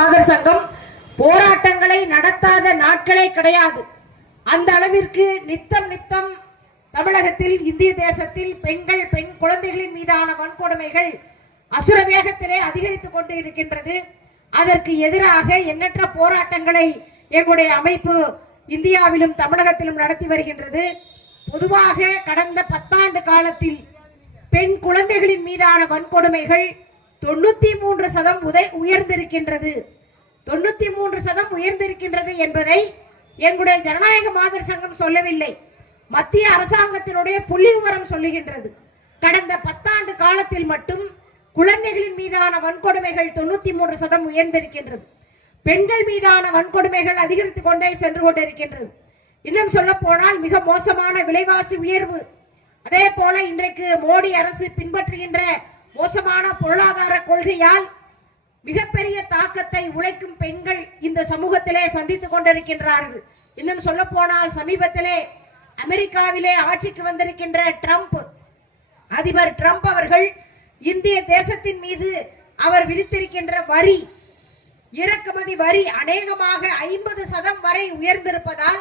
மாதர் சங்கம் போராட்டங்களை நடத்தாத நாட்களே கிடையாது. அந்த அளவிற்கு நித்தம் நித்தம் தமிழகத்தில் இந்திய தேசத்தில் பெண்கள் பெண் குழந்தைகளின் மீதான வன்கொடுமைகள் அசுர வேகத்திலே அதிகரித்து கொண்டு இருக்கின்றது. அதற்கு எதிராக எண்ணற்ற போராட்டங்களை எங்களுடைய அமைப்பு இந்தியாவிலும் தமிழகத்திலும் நடத்தி வருகின்றது. பொதுவாக கடந்த பத்தாண்டு காலத்தில் பெண் குழந்தைகளின் மீதான வன்கொடுமைகள் தொண்ணூத்தி மூன்று சதம் உதை உயர்ந்திருக்கின்றது. தொண்ணூத்தி மூன்று சதம் உயர்ந்திருக்கின்றது என்பதை எங்களுடைய ஜனநாயக மாதர் சங்கம் சொல்லவில்லை. மத்திய அரசாங்கத்தினுடைய புள்ளி விவரம் சொல்லுகின்றது. கடந்த பத்தாண்டு காலத்தில் மட்டும் குழந்தைகளின் மீதான வன்கொடுமைகள் தொண்ணூத்தி மூன்று சதம் உயர்ந்திருக்கின்றது. பெண்கள் மீதான வன்கொடுமைகள் அதிகரித்துக் கொண்டே சென்று கொண்டிருக்கின்றது. இன்னும் சொல்ல போனால் மிக மோசமான விலைவாசி உயர்வு. அதே போல இன்றைக்கு மோடி அரசு பின்பற்றுகின்ற மோசமான பொருளாதார கொள்கையால் மிகப்பெரிய தாக்கத்தை உழைக்கும் பெண்கள் இந்த சமூகத்திலே சந்தித்துக் கொண்டிருக்கின்றார்கள். இன்னும் சொல்ல போனால் சமீபத்திலே அமெரிக்காவிலே ஆட்சிக்கு வந்திருக்கின்ற ட்ரம்ப் அதிபர் ட்ரம்ப் அவர்கள் இந்திய தேசத்தின் மீது அவர் விதித்திருக்கின்ற வரி இறக்குமதி வரி அநேகமாக ஐம்பது சதம் வரை உயர்ந்திருப்பதால்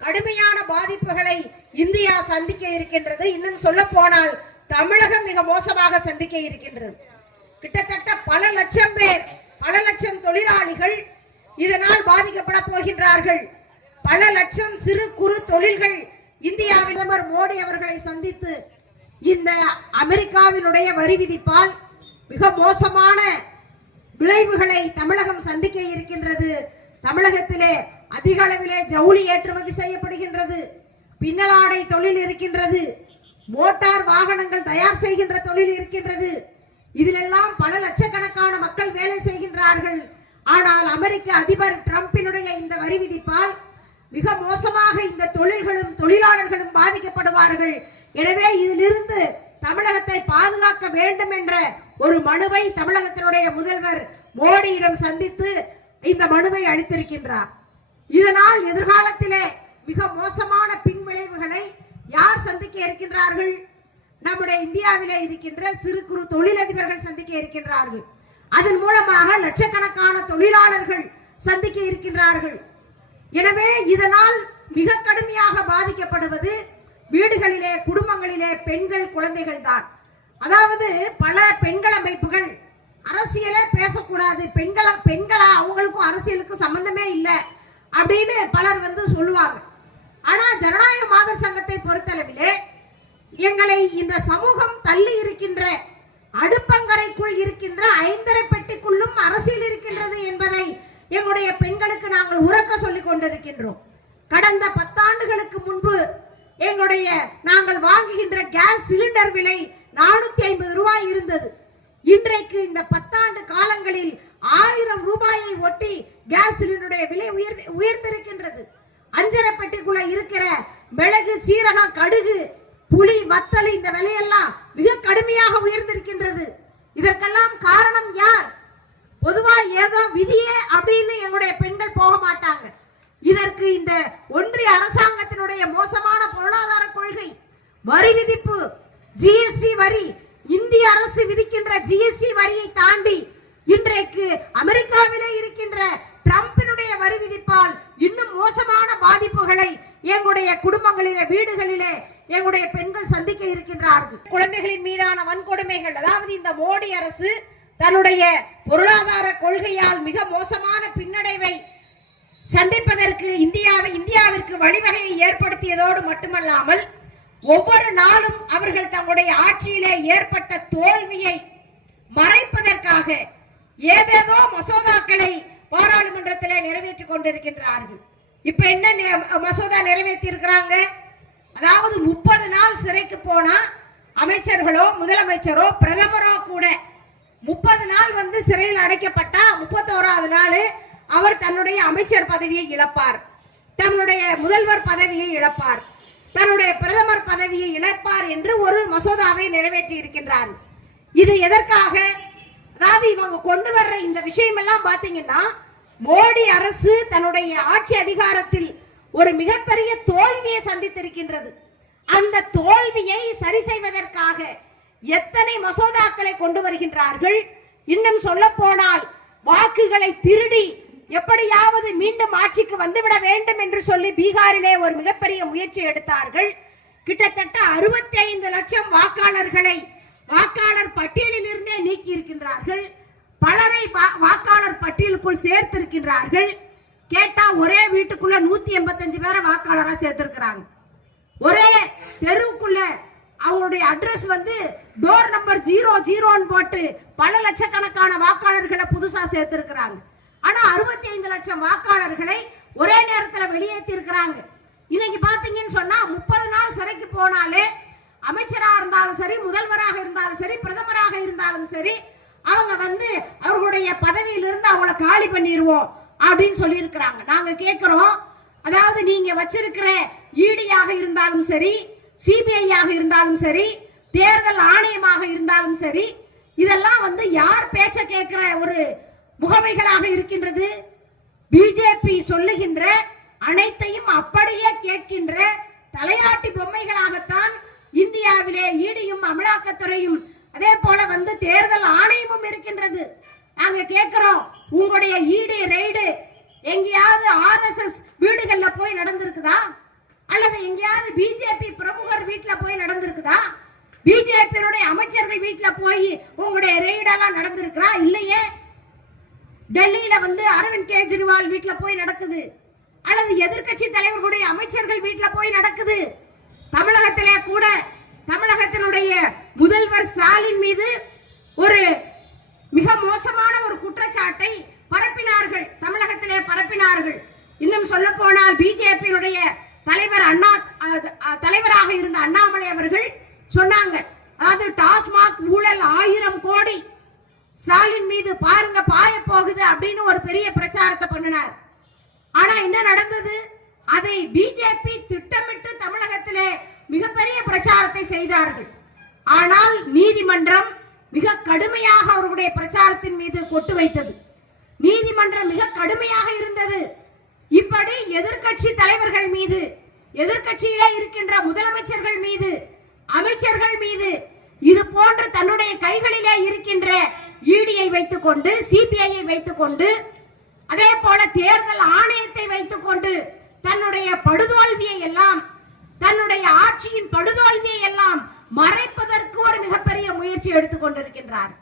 கடுமையான பாதிப்புகளை இந்தியா சந்திக்க இருக்கின்றது. இன்னும் சொல்ல போனால் தமிழகம் மிக மோசமாக சந்திக்க இருக்கின்றது. கிட்டத்தட்ட பல லட்சம் பேர் பல லட்சம் தொழிலாளிகள் இதனால் பாதிக்கப்பட போகின்றார்கள். பல லட்சம் சிறு குறு தொழில்கள் இந்தியாவில் பிரதமர் மோடி அவர்களை சந்தித்து இந்த அமெரிக்காவினுடைய வரி விதிப்பால் மிக மோசமான விளைவுகளை தமிழகம் சந்திக்க இருக்கின்றது. தமிழகத்திலே அதிக அளவிலே ஜவுளி ஏற்றுமதி செய்யப்படுகின்றது. பின்னலாடை தொழில் இருக்கின்றது. மோட்டார் வாகனங்கள் தயார் செய்கின்ற தொழில் இருக்கின்றது. இதிலெல்லாம் பல லட்சக்கணக்கான மக்கள் வேலை செய்கின்றார்கள். ஆனால் அமெரிக்க அதிபர் டிரம்பினுடைய இந்த வரி விதிப்பால் மிக மோசமாக இந்த தொழில்களும் தொழிலாளர்களும் பாதிக்கப்படுவார்கள். எனவே இதிலிருந்து தமிழகத்தை பாதுகாக்க வேண்டும் என்ற ஒரு மனுவை தமிழகத்தினுடைய முதல்வர் மோடியிடம் சந்தித்து இந்த மனுவை அளித்திருக்கின்றார். இதனால் எதிர்காலத்திலே மிக மோசமான பின்விளைவுகளை யார் சந்திக்க இருக்கின்றார்கள்? நம்முடைய இந்தியாவிலே இருக்கின்ற சிறு குறு தொழிலதிபர்கள் சந்திக்க இருக்கின்றார்கள். அதன் மூலமாக லட்சக்கணக்கான தொழிலாளர்கள் சந்திக்க இருக்கின்றார்கள். எனவே இதனால் மிக கடுமையாக பாதிக்கப்படுவது வீடுகளிலே குடும்பங்களிலே பெண்கள் குழந்தைகள் தான். அதாவது பல பெண்கள் அமைப்புகள் அரசியலே பேசக்கூடாது. பெண்களா பெண்களா அவங்களுக்கும் அரசியலுக்கும் சம்பந்தமே இல்லை அப்படின்னு பலர் வந்து சொல்லுவாங்க. ஆனா ஜனநாயக மாதர் சங்கத்தை பொறுத்தளவிலே எங்களை இந்த சமூகம் தள்ளி இருக்கின்ற அடுப்பங்கரைக்குள் இருக்கின்ற ஐந்தரை பெட்டிக்குள்ளும் அரசியல் இருக்கின்றது என்பதை எங்களுடைய பெண்களுக்கு நாங்கள் உறக்க சொல்லிக் கொண்டிருக்கின்றோம். கடந்த பத்தாண்டுகளுக்கு முன்பு எங்களுடைய நாங்கள் வாங்குகின்ற கேஸ் சிலிண்டர் விலை நானூத்தி ஐம்பது ரூபாய் இருந்தது. இன்றைக்கு இந்த பத்தாண்டு காலங்களில் ஆயிரம் ரூபாயை ஒட்டி கேஸ் சிலிண்டருடைய விலை உயர் உயர்ந்திருக்கின்றது. அஞ்சரை பெட்டிக்குள்ள இருக்கிற மிளகு சீரகம் கடுகு புளி வத்தல் இந்த விலையெல்லாம் மிக கடுமையாக உயர்ந்திருக்கின்றது. இதற்கெல்லாம் காரணம் யார்? பொதுவா ஏதோ விதியே அப்படின்னு எங்களுடைய பெண்கள் போக மாட்டாங்க. இதற்கு இந்த ஒன்றிய அரசாங்கத்தினுடைய மோசமான பொருளாதார கொள்கை வரி விதிப்பு ஜிஎஸ்டி வரி இந்திய அரசு விதிக்கின்ற ஜிஎஸ்டி வரியை தாண்டி இன்றைக்கு அமெரிக்காவிலே இருக்கின்ற டிரம்பினுடைய வரி விதிப்பால் இன்னும் மோசமான பாதிப்புகளை எங்களுடைய குடும்பங்களிலே வீடுகளிலே எங்களுடைய பெண்கள் சந்திக்க இருக்கின்றார்கள். குழந்தைகளின் மீதான வன்கொடுமைகள் அதாவது இந்த மோடி அரசு தன்னுடைய பொருளாதார கொள்கையால் மிக மோசமான பின்னடைவை சந்திப்பதற்கு இந்தியாவை இந்தியாவிற்கு வழிவகையை ஏற்படுத்தியதோடு மட்டுமல்லாமல் ஒவ்வொரு நாளும் அவர்கள் தங்களுடைய ஆட்சியிலே ஏற்பட்ட தோல்வியை மறைப்பதற்காக ஏதேதோ மசோதாக்களை பாராளுமன்றத்தில் நிறைவேற்றிக் கொண்டிருக்கின்றார்கள். இப்ப என்ன மசோதா நிறைவேற்றி இருக்கிறாங்க அதாவது முப்பது நாள் சிறைக்கு போனா அமைச்சர்களோ முதலமைச்சரோ பிரதமரோ கூட முப்பது நாள் வந்து சிறையில் அடைக்கப்பட்டா முப்பத்தோராவது நாள் அவர் தன்னுடைய அமைச்சர் பதவியை இழப்பார். தன்னுடைய முதல்வர் பதவியை இழப்பார். தன்னுடைய பிரதமர் பதவியை இழப்பார் என்று ஒரு மசோதாவை நிறைவேற்றி இருக்கின்றார் இது எதற்காக? அதாவது இவங்க கொண்டு வர்ற இந்த விஷயம் எல்லாம் பாத்தீங்கன்னா மோடி அரசு தன்னுடைய ஆட்சி அதிகாரத்தில் ஒரு மிகப்பெரிய தோல்வியை சந்தித்திருக்கின்றது. அந்த தோல்வியை சரி செய்வதற்காக எத்தனை மசோதாக்களை கொண்டு வருகின்றார்கள்? இன்னும் சொல்ல போனால் வாக்குகளை திருடி எப்படியாவது மீண்டும் ஆட்சிக்கு வந்துவிட வேண்டும் என்று சொல்லி பீகாரிலே ஒரு மிகப்பெரிய முயற்சி எடுத்தார்கள். கிட்டத்தட்ட அறுபத்தி ஐந்து லட்சம் வாக்காளர்களை வாக்காளர் பட்டியலில் இருந்தே நீக்கி இருக்கின்றார்கள் பலரை வா- வாக்காளர் பட்டியலுக்குள் சேர்த்திருக்கின்றார்கள். கேட்டா ஒரே வீட்டுக்குள்ள நூத்தி எண்பத்தஞ்சு பேரை வாக்காளரா சேர்த்திருக்கிறாங்க. ஒரே தெருவுக்குள்ள அவங்களுடைய அட்ரஸ் வந்து டோர் நம்பர் ஜீரோ ஜீரோன்னு போட்டு பல லட்சக்கணக்கான வாக்காளர்களை புதுசா சேர்த்திருக்கிறாங்க. ஆனா அறுபத்தி ஐந்து லட்சம் வாக்காளர்களை ஒரே நேரத்துல வெளியேற்றி இருக்கிறாங்க இன்னைக்கு பாத்தீங்கன்னு சொன்னா முப்பது நாள் சிறைக்கு போனாலே அமைச்சராக இருந்தாலும் சரி முதல்வராக இருந்தாலும் சரி பிரதமராக இருந்தாலும் சரி அவங்க வந்து அவர்களுடைய பதவியிலிருந்து அவங்கள காலி பண்ணிடுவோம் அப்படின்னு சொல்லியிருக்கிறாங்க. நாங்கள் கேட்குறோம் அதாவது நீங்க வச்சிருக்கிற ஈடியாக இருந்தாலும் சரி சிபிஐயாக இருந்தாலும் சரி தேர்தல் ஆணையமாக இருந்தாலும் சரி இதெல்லாம் வந்து யார் பேச்ச கேட்கிற ஒரு முகமைகளாக இருக்கின்றது? பிஜேபி சொல்லுகின்ற அனைத்தையும் அப்படியே கேட்கின்ற தலையாட்டி பொம்மைகளாகத்தான் இந்தியாவிலே ஈடியும் அமலாக்கத்துறையும் அதே போல வந்து தேர்தல் ஆணையமும் இருக்கின்றது. நாங்க கேட்கிறோம் உங்களுடைய ஈடு ரைடு எங்கேயாவது ஆர்எஸ்எஸ் வீடுகள்ல போய் நடந்திருக்குதா? அல்லது எங்கேயாவது பிஜேபி பிரமுகர் வீட்ல போய் நடந்திருக்குதா? பிஜேபியினுடைய அமைச்சர்கள் வீட்டுல போய் உங்களுடைய ரெய்டெல்லாம் நடந்திருக்கிறா இல்லையே. டெல்லியில வந்து அரவிந்த் கெஜ்ரிவால் வீட்டுல போய் நடக்குது. அல்லது எதிர்க்கட்சி தலைவர்களுடைய அமைச்சர்கள் வீட்டுல போய் நடக்குது. தமிழகத்திலே கூட தமிழகத்தினுடைய முதல்வர் ஸ்டாலின் மீது ஒரு மிக மோசமான ஒரு குற்றச்சாட்டை பரப்பினார்கள். தமிழகத்திலே பரப்பினார்கள். இன்னும் சொல்ல போனால் பிஜேபியினுடைய தலைவர் அண்ணா தலைவராக இருந்த அண்ணாமலை அவர்கள் சொன்னாங்க. அதாவது டாஸ்மாக் ஊழல் ஆயிரம் கோடி. ஸ்டாலின் மீது பாருங்க பாய போகுது அப்படின்னு ஒரு பெரிய பிரச்சாரத்தை பண்ணினார். ஆனா என்ன நடந்தது? அதை பிஜேபி திட்டமிட்டு தமிழகத்திலே மிகப்பெரிய பிரச்சாரத்தை செய்தார்கள். ஆனால் நீதிமன்றம் மிக கடுமையாக அவர்களுடைய பிரச்சாரத்தின் மீது கொட்டு வைத்தது. நீதிமன்றம் மிக கடுமையாக இருந்தது. இப்படி எதிர்க்கட்சி தலைவர்கள் மீது எதிர்க்கட்சியிலே இருக்கின்ற முதலமைச்சர்கள் மீது அமைச்சர்கள் மீது இது போன்று தன்னுடைய கைகளிலே இருக்கின்ற இடியை வைத்துக்கொண்டு சிபிஐயை வைத்துக்கொண்டு அதே போல தேர்தல் ஆணையத்தை வைத்துக்கொண்டு தன்னுடைய படுதோல்வியை எல்லாம் தன்னுடைய ஆட்சியின் படுதோல்வியை எல்லாம் மறைப்பதற்கு ஒரு மிகப்பெரிய முயற்சி எடுத்துக் கொண்டிருக்கின்றார்